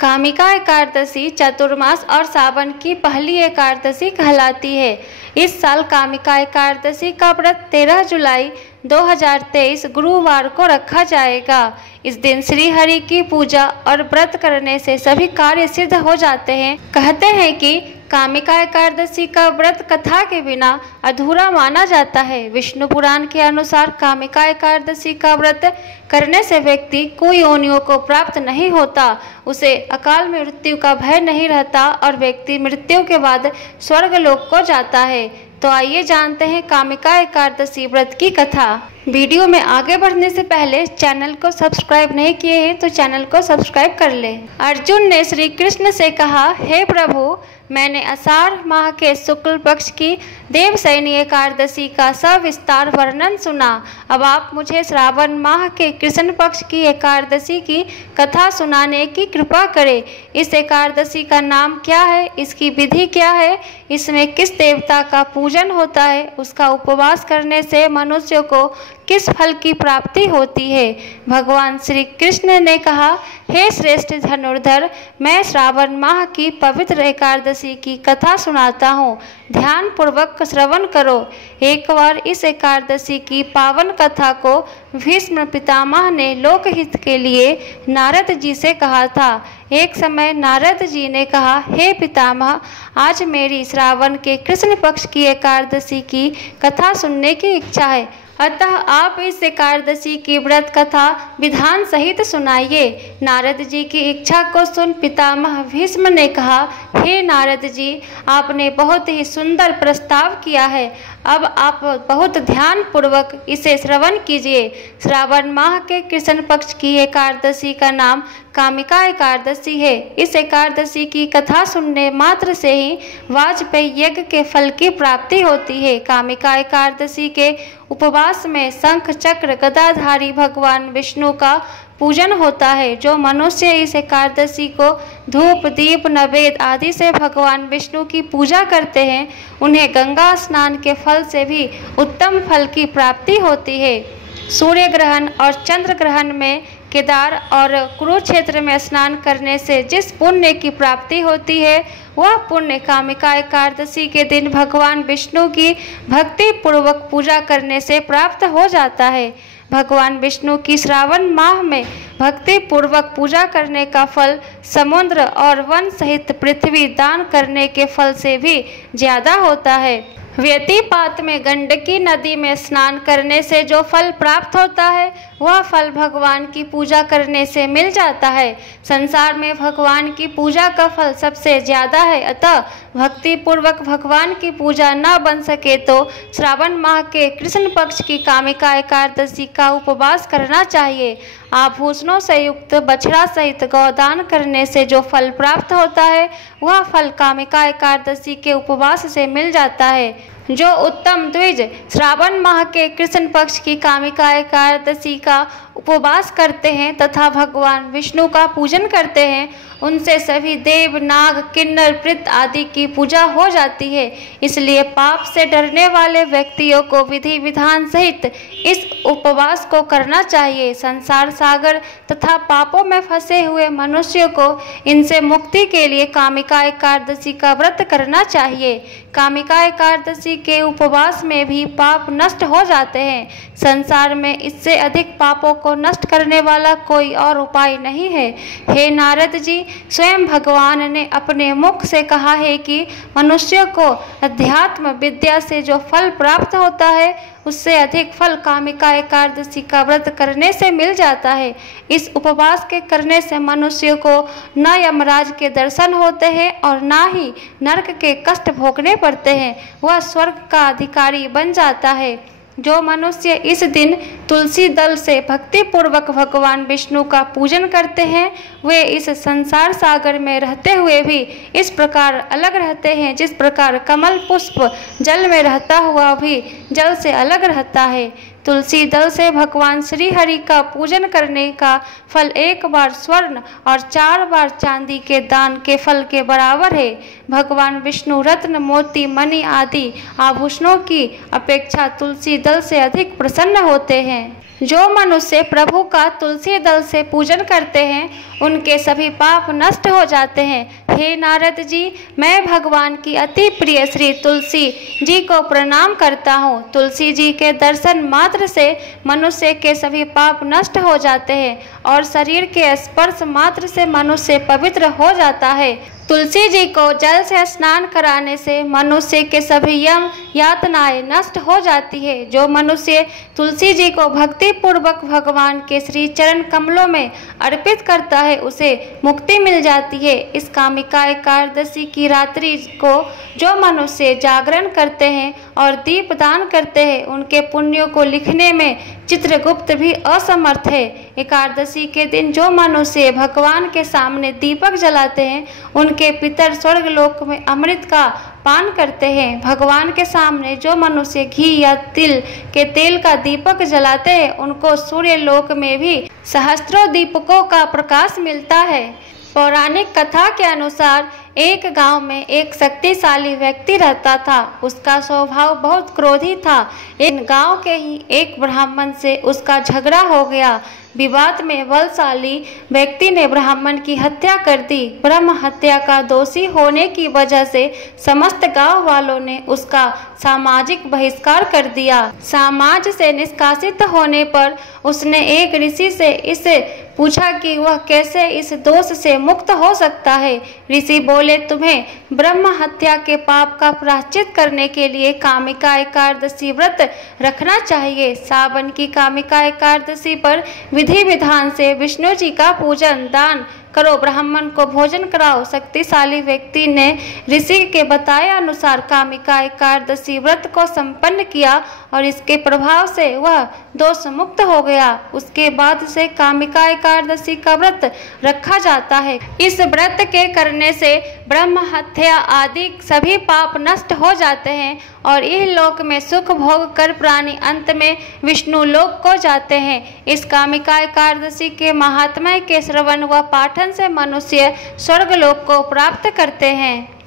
कामिका एकादशी चतुर्मास और सावन की पहली एकादशी कहलाती है। इस साल कामिका एकादशी का व्रत 13 जुलाई 2023 गुरुवार को रखा जाएगा। इस दिन श्री हरि की पूजा और व्रत करने से सभी कार्य सिद्ध हो जाते हैं। कहते हैं कि कामिका एकादशी का व्रत कथा के बिना अधूरा माना जाता है। विष्णु पुराण के अनुसार कामिका एकादशी का व्रत करने से व्यक्ति कुयोनियों को प्राप्त नहीं होता, उसे अकाल मृत्यु का भय नहीं रहता और व्यक्ति मृत्यु के बाद स्वर्ग लोक को जाता है। तो आइए जानते हैं कामिका एकादशी व्रत की कथा। वीडियो में आगे बढ़ने से पहले चैनल को सब्सक्राइब नहीं किए हैं तो चैनल को सब्सक्राइब कर लें। अर्जुन ने श्री कृष्ण से कहा, हे प्रभु, मैंने आषाढ़ माह के शुक्ल पक्ष की देवशयनी एकादशी का सविस्तार वर्णन सुना। अब आप मुझे श्रावण माह के कृष्ण पक्ष की एकादशी की कथा सुनाने की कृपा करें। इस एकादशी का नाम क्या है, इसकी विधि क्या है, इसमें किस देवता का पूजन होता है, उसका उपवास करने से मनुष्य को किस फल की प्राप्ति होती है। भगवान श्री कृष्ण ने कहा, हे श्रेष्ठ धनुर्धर, मैं श्रावण माह की पवित्र एकादशी की कथा सुनाता हूँ, ध्यान पूर्वक श्रवण करो। एक बार इस एकादशी की पावन कथा को भीष्म पितामह ने लोकहित के लिए नारद जी से कहा था। एक समय नारद जी ने कहा, हे पितामह, आज मेरी श्रावण के कृष्ण पक्ष की एकादशी की कथा सुनने की इच्छा है, अतः आप इस एकादशी की व्रत कथा विधान सहित सुनाइए। नारद जी की इच्छा को सुन पितामह भीष्म ने कहा, हे नारद जी, आपने बहुत ही सुंदर प्रस्ताव किया है, अब आप बहुत ध्यान पूर्वक इसे श्रवण कीजिए। श्रावण माह के कृष्ण पक्ष की एकादशी का नाम कामिका एकादशी है। इस एकादशी की कथा सुनने मात्र से ही वाजपेयी यज्ञ के फल की प्राप्ति होती है। कामिका एकादशी के उपवास में शंख चक्र गदाधारी भगवान विष्णु का पूजन होता है। जो मनुष्य इस एकादशी को धूप दीप नैवेद्य आदि से भगवान विष्णु की पूजा करते हैं, उन्हें गंगा स्नान के फल से भी उत्तम फल की प्राप्ति होती है। सूर्य ग्रहण और चंद्र ग्रहण में केदार और कुरुक्षेत्र में स्नान करने से जिस पुण्य की प्राप्ति होती है, वह पुण्य कामिका एकादशी के दिन भगवान विष्णु की भक्ति पूर्वक पूजा करने से प्राप्त हो जाता है। भगवान विष्णु की श्रावण माह में भक्ति पूर्वक पूजा करने का फल समुद्र और वन सहित पृथ्वी दान करने के फल से भी ज्यादा होता है। व्यतिपात में गंडकी नदी में स्नान करने से जो फल प्राप्त होता है, वह फल भगवान की पूजा करने से मिल जाता है। संसार में भगवान की पूजा का फल सबसे ज्यादा है, अतः भक्ति पूर्वक भगवान की पूजा न बन सके तो श्रावण माह के कृष्ण पक्ष की कामिका एकादशी का उपवास करना चाहिए। आभूषणों से युक्त बछड़ा सहित गौदान करने से जो फल प्राप्त होता है, वह फल कामिका एकादशी के उपवास से मिल जाता है। जो उत्तम द्विज श्रावण माह के कृष्ण पक्ष की कामिका एकादशी का उपवास करते हैं तथा भगवान विष्णु का पूजन करते हैं, उनसे सभी देव नाग किन्नर प्रेत आदि की पूजा हो जाती है। इसलिए पाप से डरने वाले व्यक्तियों को विधि विधान सहित इस उपवास को करना चाहिए। संसार सागर तथा पापों में फंसे हुए मनुष्यों को इनसे मुक्ति के लिए कामिका एकादशी का व्रत करना चाहिए। कामिका एकादशी के उपवास में भी पाप नष्ट हो जाते हैं। संसार में इससे अधिक पापों को नष्ट करने वाला कोई और उपाय नहीं है। हे नारद जी, स्वयं भगवान ने अपने मुख से कहा है कि मनुष्य को अध्यात्म विद्या से जो फल प्राप्त होता है, उससे अधिक फल कामिका एकादशी का व्रत करने से मिल जाता है। इस उपवास के करने से मनुष्य को न यमराज के दर्शन होते हैं और न ही नरक के कष्ट भोगने पड़ते हैं, वह स्वर्ग का अधिकारी बन जाता है। जो मनुष्य इस दिन तुलसी दल से भक्ति पूर्वक भगवान विष्णु का पूजन करते हैं, वे इस संसार सागर में रहते हुए भी इस प्रकार अलग रहते हैं जिस प्रकार कमल पुष्प जल में रहता हुआ भी जल से अलग रहता है। तुलसी दल से भगवान श्री हरि का पूजन करने का फल 1 बार स्वर्ण और 4 बार चांदी के दान के फल के बराबर है। भगवान विष्णु रत्न, मोती, मणि आदि आभूषणों की अपेक्षा तुलसी दल से अधिक प्रसन्न होते हैं। जो मनुष्य प्रभु का तुलसी दल से पूजन करते हैं उनके सभी पाप नष्ट हो जाते हैं। हे नारद जी, मैं भगवान की अति प्रिय श्री तुलसी जी को प्रणाम करता हूँ। तुलसी जी के दर्शन मात्र से मनुष्य के सभी पाप नष्ट हो जाते हैं और शरीर के स्पर्श मात्र से मनुष्य पवित्र हो जाता है। तुलसी जी को जल से स्नान कराने से मनुष्य के सभी यम यातनाएं नष्ट हो जाती है। जो मनुष्य तुलसी जी को भक्ति पूर्वक भगवान के श्री चरण कमलों में अर्पित करता है उसे मुक्ति मिल जाती है। इस कामिका एकादशी की रात्रि को जो मनुष्य जागरण करते हैं और दीप दान करते हैं उनके पुण्यों को लिखने में चित्रगुप्त भी असमर्थ है। एकादशी के दिन जो मनुष्य भगवान के सामने दीपक जलाते हैं उनके पितर स्वर्ग लोक में अमृत का पान करते हैं। भगवान के सामने जो मनुष्य घी या तिल के तेल का दीपक जलाते हैं उनको सूर्य लोक में भी सहस्त्रों दीपकों का प्रकाश मिलता है। पौराणिक कथा के अनुसार एक गांव में एक शक्तिशाली व्यक्ति रहता था। उसका स्वभाव बहुत क्रोधी था। इन गांव के ही एक ब्राह्मण से उसका झगड़ा हो गया। विवाद में बलशाली व्यक्ति ने ब्राह्मण की हत्या कर दी। ब्रह्म हत्या का दोषी होने की वजह से समस्त गांव वालों ने उसका सामाजिक बहिष्कार कर दिया। समाज से निष्कासित होने पर उसने एक ऋषि से इसे पूछा कि वह कैसे इस दोष से मुक्त हो सकता है। ऋषि बोले, तुम्हें ब्रह्म हत्या के पाप का प्रायश्चित करने के लिए कामिका एकादशी व्रत रखना चाहिए। सावन की कामिका एकादशी पर विधि विधान से विष्णु जी का पूजन दान करो, ब्राह्मण को भोजन कराओ। शक्तिशाली व्यक्ति ने ऋषि के बताए अनुसार कामिका एकादशी व्रत को संपन्न किया और इसके प्रभाव से वह दोष मुक्त हो गया। उसके बाद से कामिका एकादशी का व्रत रखा जाता है। इस व्रत के करने से ब्रह्म हत्या आदि सभी पाप नष्ट हो जाते हैं और इह लोक में सुख भोग कर प्राणी अंत में विष्णु लोक को जाते हैं। इस कामिका एकादशी के महात्म्य के श्रवण व पाठन से मनुष्य स्वर्ग लोक को प्राप्त करते हैं।